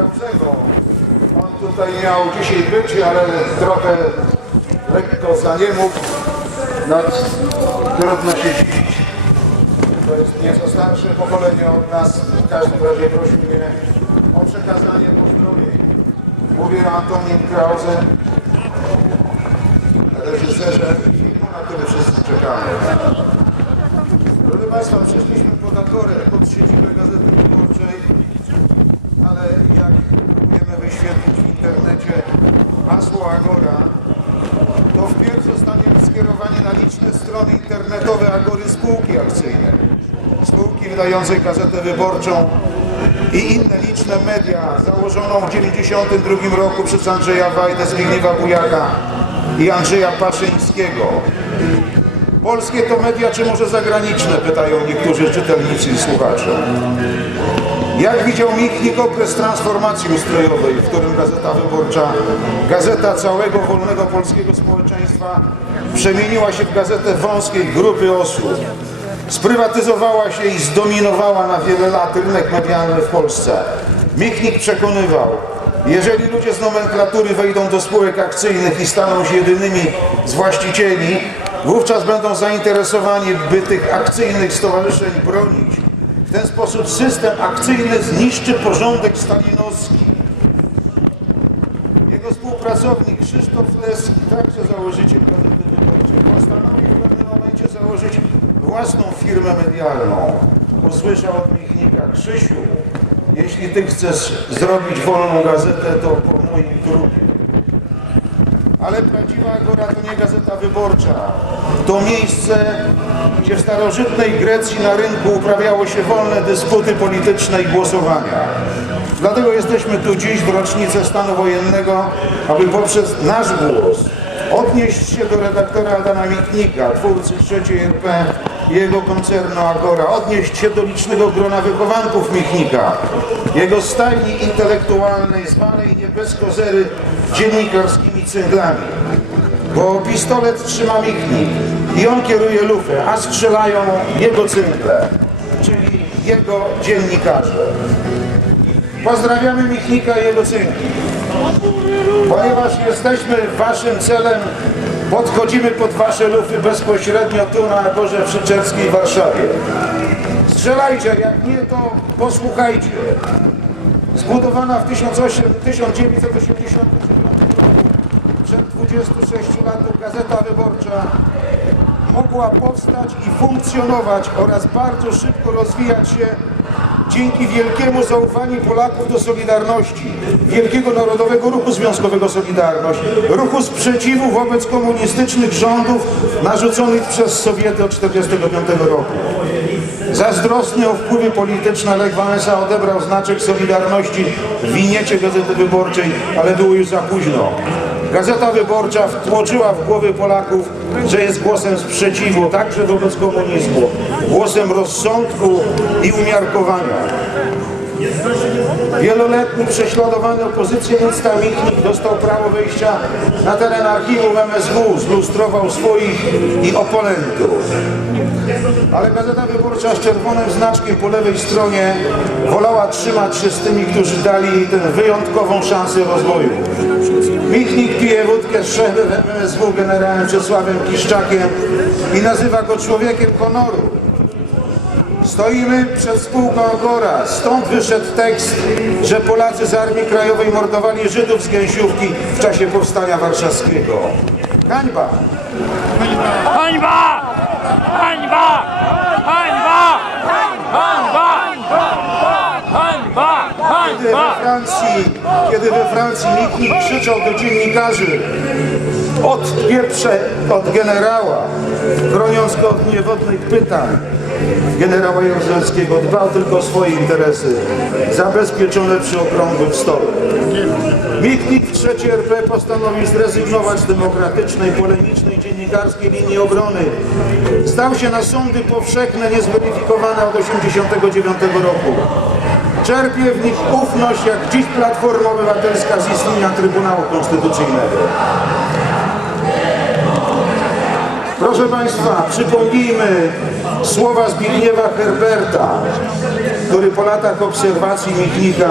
Krauzego. On tutaj miał dzisiaj być, ale trochę lekko zaniemógł. Nad trudno się dziwić. To jest nieco starsze pokolenie od nas. W każdym razie prosił mnie o przekazanie pozdrowień. Mówię o Antonim Krause, reżyserze filmu, na który wszyscy czekamy. Proszę Państwa, przyszliśmy pod Agorę, pod siedzibę Gazety Wyborczej, ale jak próbujemy wyświetlić w internecie hasło Agora, to wpierw zostaniemy skierowani na liczne strony internetowe Agory Spółki Akcyjnej, spółki wydającej Gazetę Wyborczą i inne liczne media, założoną w 1992 roku przez Andrzeja Wajdę, Zbigniewa Bujaka i Andrzeja Paszyńskiego. Polskie to media, czy może zagraniczne? Pytają niektórzy czytelnicy i słuchacze. Jak widział Michnik okres transformacji ustrojowej, w którym Gazeta Wyborcza, gazeta całego wolnego polskiego społeczeństwa, przemieniła się w gazetę wąskiej grupy osób. Sprywatyzowała się i zdominowała na wiele lat rynek medialny w Polsce. Michnik przekonywał, jeżeli ludzie z nomenklatury wejdą do spółek akcyjnych i staną się jedynymi z właścicieli, wówczas będą zainteresowani, by tych akcyjnych stowarzyszeń bronić. W ten sposób system akcyjny zniszczy porządek stalinowski. Jego współpracownik Krzysztof Leski, także założyciel Gazety Wyborczej, postanowił w pewnym momencie założyć własną firmę medialną. Usłyszał od Michnika, Krzysiu, jeśli ty chcesz zrobić wolną gazetę, to po moim trupie. Ale prawdziwa Agora to nie gazeta wyborcza. To miejsce, gdzie w starożytnej Grecji na rynku uprawiało się wolne dysputy polityczne i głosowania. Dlatego jesteśmy tu dziś w rocznicę stanu wojennego, aby poprzez nasz głos odnieść się do redaktora Adama Mitnika, twórcy trzeciej RP jego koncernu Agora, odnieść się do licznego grona wychowanków Michnika, jego stajni intelektualnej, zwanej nie bez kozery dziennikarskimi cynglami. Bo pistolet trzyma Michnik i on kieruje lufę, a strzelają jego cyngle, czyli jego dziennikarze. Pozdrawiamy Michnika i jego cynki. Ponieważ jesteśmy waszym celem, podchodzimy pod wasze lufy bezpośrednio tu na Agorze Przyczerskiej w Warszawie. Strzelajcie, jak nie to posłuchajcie. Zbudowana w 1800 1989 roku, przed 26 laty Gazeta Wyborcza mogła powstać i funkcjonować oraz bardzo szybko rozwijać się dzięki wielkiemu zaufaniu Polaków do Solidarności, Wielkiego Narodowego Ruchu Związkowego Solidarność, ruchu sprzeciwu wobec komunistycznych rządów narzuconych przez Sowiety od 1945 roku. Zazdrosny o wpływy polityczne Lech Wałęsa odebrał znaczek Solidarności w winiecie Gazety Wyborczej, ale było już za późno. Gazeta Wyborcza wtłoczyła w głowy Polaków, że jest głosem sprzeciwu także wobec komunizmu, głosem rozsądku i umiarkowania. Wieloletni prześladowany opozycjonista Michnik dostał prawo wejścia na teren archiwum MSW, zlustrował swoich i oponentów. Ale Gazeta Wyborcza z czerwonym znaczkiem po lewej stronie wolała trzymać się z tymi, którzy dali jej tę wyjątkową szansę rozwoju. Michnik pije wódkę z szefem MSW generałem Czesławem Kiszczakiem i nazywa go człowiekiem honoru. Stoimy przed spółką Agora. Stąd wyszedł tekst, że Polacy z Armii Krajowej mordowali Żydów z Gęsiówki w czasie Powstania Warszawskiego. Hańba! Hańba! Hańba! Hańba! Hańba! Hańba! Kiedy we! Francji, kiedy we Francji Michnik krzyczał do dziennikarzy od pieprze, od generała, broniąc go od niewodnych pytań, generała Jaruzelskiego dbał tylko o swoje interesy, zabezpieczone przy okrągłym stole. Michnik w trzeciej RP postanowił zrezygnować z demokratycznej, polemicznej, dziennikarskiej linii obrony. Zdał się na sądy powszechne, niezweryfikowane od 1989 roku. Czerpie w nich ufność, jak dziś Platforma Obywatelska z istnienia Trybunału Konstytucyjnego. Proszę Państwa, przypomnijmy słowa Zbigniewa Herberta, który po latach obserwacji Michnika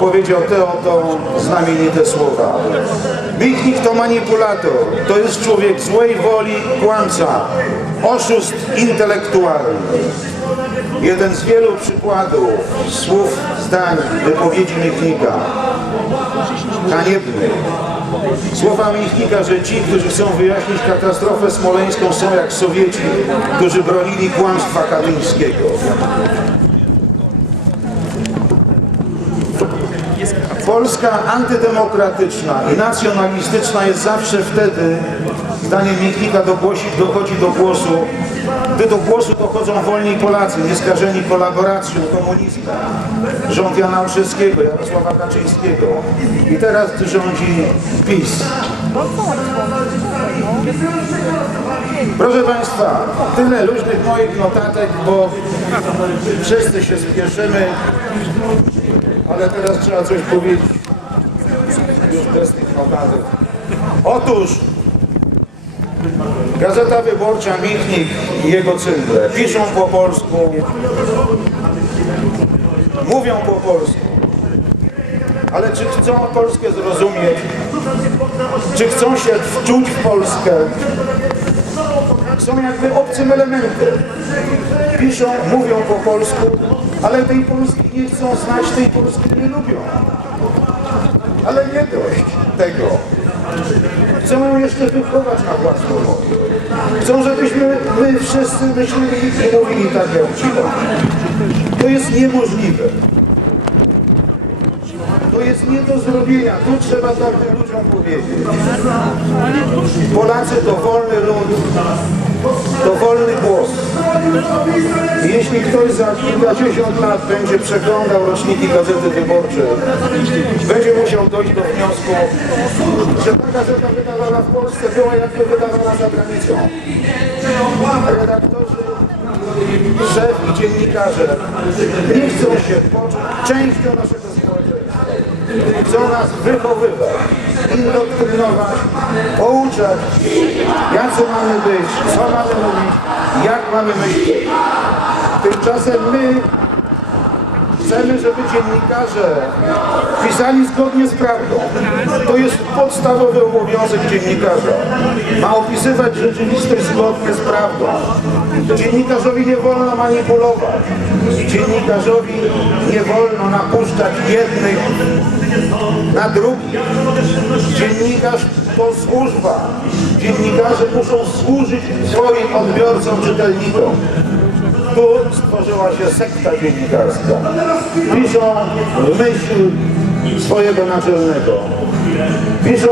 powiedział te oto znamienite słowa. Michnik to manipulator, to jest człowiek złej woli, kłamca, oszust intelektualny. Jeden z wielu przykładów słów, zdań, wypowiedzi Michnika. Haniebnych. Słowa Michnika, że ci, którzy chcą wyjaśnić katastrofę smoleńską są jak Sowieci, którzy bronili kłamstwa katyńskiego. Polska antydemokratyczna i nacjonalistyczna jest zawsze wtedy, zdaniem Michnika dogłosi, dochodzi do głosu, gdy do głosu dochodzą wolni Polacy, nieskażeni kolaboracją komunista, rząd Jana Olszewskiego, Jarosława Kaczyńskiego. I teraz rządzi PiS. Proszę Państwa, tyle luźnych moich notatek, bo wszyscy się spieszymy, ale teraz trzeba coś powiedzieć już bez tych notatek. Otóż Gazeta Wyborcza Michnik i jego cyngle piszą po polsku, mówią po polsku, ale czy chcą Polskę zrozumieć? Czy chcą się wczuć w Polskę? Są jakby obcym elementem. Piszą, mówią po polsku, ale tej Polski nie chcą znać, tej Polski nie lubią. Ale nie dość tego. Chcą ją jeszcze wychować na własną moc. Chcą, żebyśmy my wszyscy myśleli i mówili tak jak ci. To jest niemożliwe. To jest nie do zrobienia. Tu trzeba tak ludziom powiedzieć. Polacy to wolny lud, to wolny głos. Jeśli ktoś za kilkadziesiąt lat będzie przeglądał roczniki Gazety Wyborczej, będzie musiał dojść do wniosku, że ta gazeta wydawana w Polsce była jakby wydawana za granicą. Redaktorzy, szef i dziennikarze nie chcą się poczuć częścią naszego. Chcą nas wychowywać, indoktrynować, pouczać, jacy mamy być, co mamy mówić, jak mamy myśleć. Tymczasem my chcemy, żeby dziennikarze pisali zgodnie z prawdą. To jest podstawowy obowiązek dziennikarza. Ma opisywać rzeczywistość zgodnie z prawdą. Dziennikarzowi nie wolno manipulować. Dziennikarzowi nie wolno napuszczać jednych na drugich. Dziennikarz to służba. Dziennikarze muszą służyć swoim odbiorcom, czytelnikom. Tu stworzyła się sekta dziennikarska. Piszą w myśl swojego naczelnego. Piszą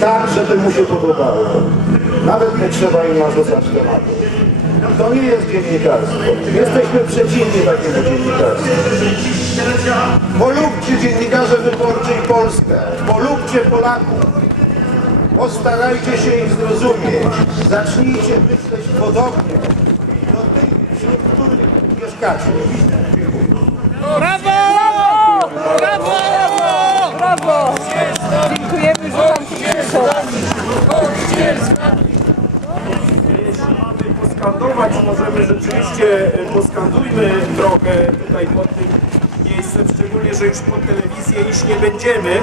tak, żeby mu się podobało. Nawet nie trzeba im narzucać tematu. To nie jest dziennikarstwo. Jesteśmy przeciwni takiemu dziennikarstwu. Polubcie dziennikarze wyborczy i Polskę. Polubcie Polaków. Postarajcie się ich zrozumieć. Zacznijcie myśleć podobnie mieszkacie. Brawo! Brawo! Brawo! Dziękujemy, że Pan tu przyszedł. Jeśli mamy poskandować, możemy rzeczywiście e, poskandujmy trochę tutaj pod tym miejscem, szczególnie, że już pod telewizję iść nie będziemy.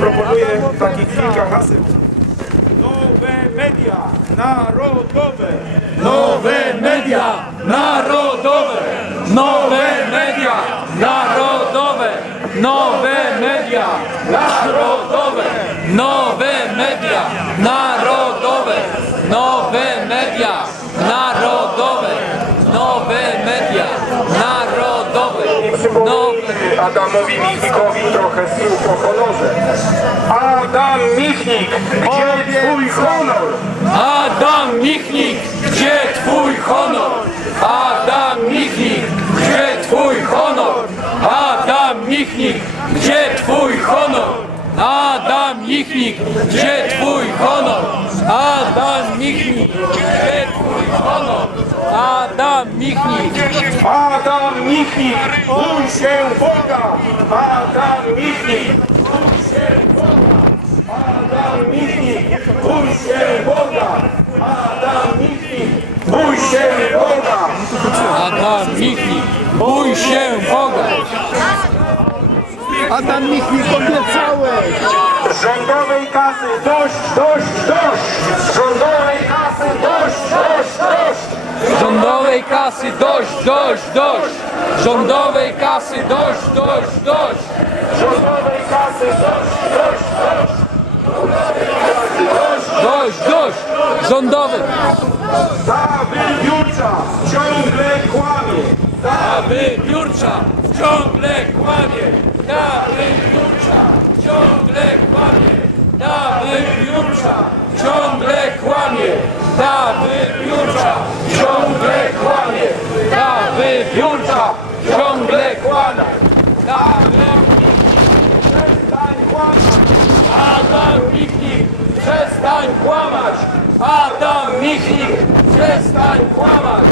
Proponuję takich kilka haseł. Nowe media narodowe. Nowe media narodowe! Nowe media narodowe! Nowe media narodowe! Nowe media narodowe! Nowe media narodowe! Nowe media narodowe! Nowe Adamowi Michnikowi trochę słów o honorze. Adam Michnik, gdzie twój honor? Adam Michnik, gdzie twój honor? Adam Michnik, gdzie twój honor? Adam Michnik, gdzie twój honor? Adam Michnik, gdzie twój honor? Adam Michnik, gdzie twój honor? Adam Michnik, Adam Michnik, bój się Boga! Adam Michnik, bój się Boga! Adam Michnik, bój się Boga! Adam Michnik, bój się Boga! Adam Michnik, bój się Boga! Adam Michnik obiecałeś! Rządowej kasy dość, dość, dość! Rządowej kasy dość, dość, dość! Rządowej kasy dość, dość, dość! Rządowej kasy dość, dość, dość! Rządowej kasy dość, dość, dość! Dość, dość! Rządowej! Ta wybiórcza ciągle kłamie! Ta wybiórcza ciągle kłamie! Ta wybiórcza ciągle kłamie! Ta wybiórcza ciągle kłamie! Ta wybiórcza ciągle kłamie! Ta wybiórcza ciągle kłamie! Ta Przestań kłamać! Adam Michnik! Przestań kłamać!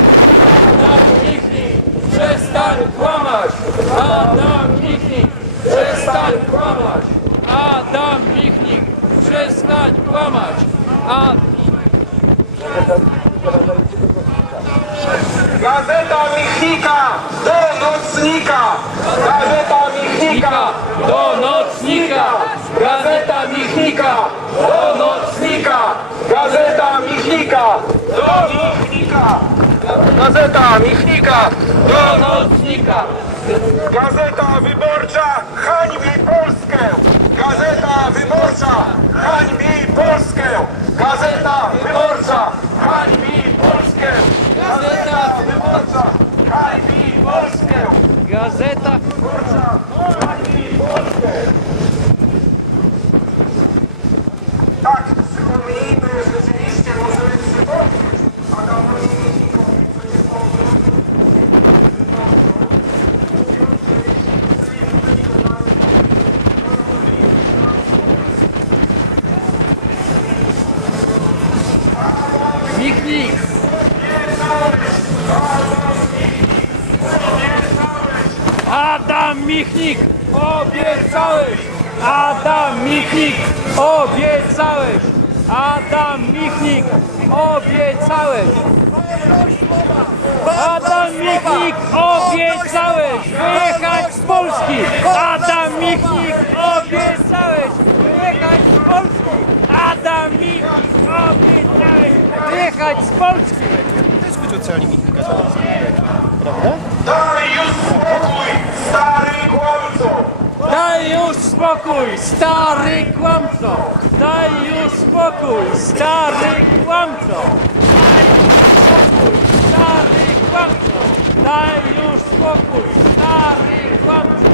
Adam Michnik! Przestań kłamać! Adam Michnik! Przestań kłamać! Adam Michnik! Przestań kłamać! A... Gazeta Michnika do nocnika! Gazeta Michnika do nocnika! Gazeta Michnika do nocnika! Gazeta Michnika do Michnika! Gazeta Michnika Do nocnika! Gazeta Wyborcza hańbi Polskę! Obiecałeś! Adam Michnik! Obiecałeś! Adam Michnik! Obiecałeś! Wyjechać z Polski! Adam Michnik! Obiecałeś! Wyjechać z Polski! Adam Michnik! Obiecałeś! Wyjechać z Polski! Daj już spokój, stary kłamco! Daj już spokój, stary kłamco! Daj już spokój, stary kłamco! Daj już spokój, stary kłamco! Daj już spokój, stary kłamco!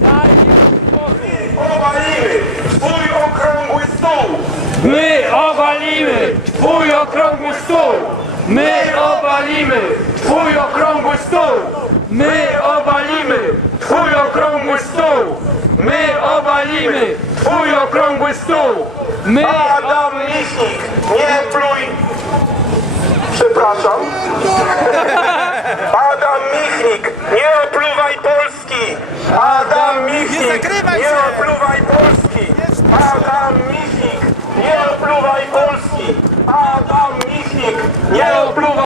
Daj już spokój! Obalimy twój okrągły stół! My obalimy twój okrągły stół! My obalimy twój okrągły stół! My obalimy twój okrągły stół! My obalimy twój My Adam Michnik, nie pluj! Przepraszam. Adam Michnik, nie opluwaj Polski! Adam Michnik, nie opluwaj Polski! Adam Michnik, nie opluwaj Polski! Adam Michnik, nie opluwaj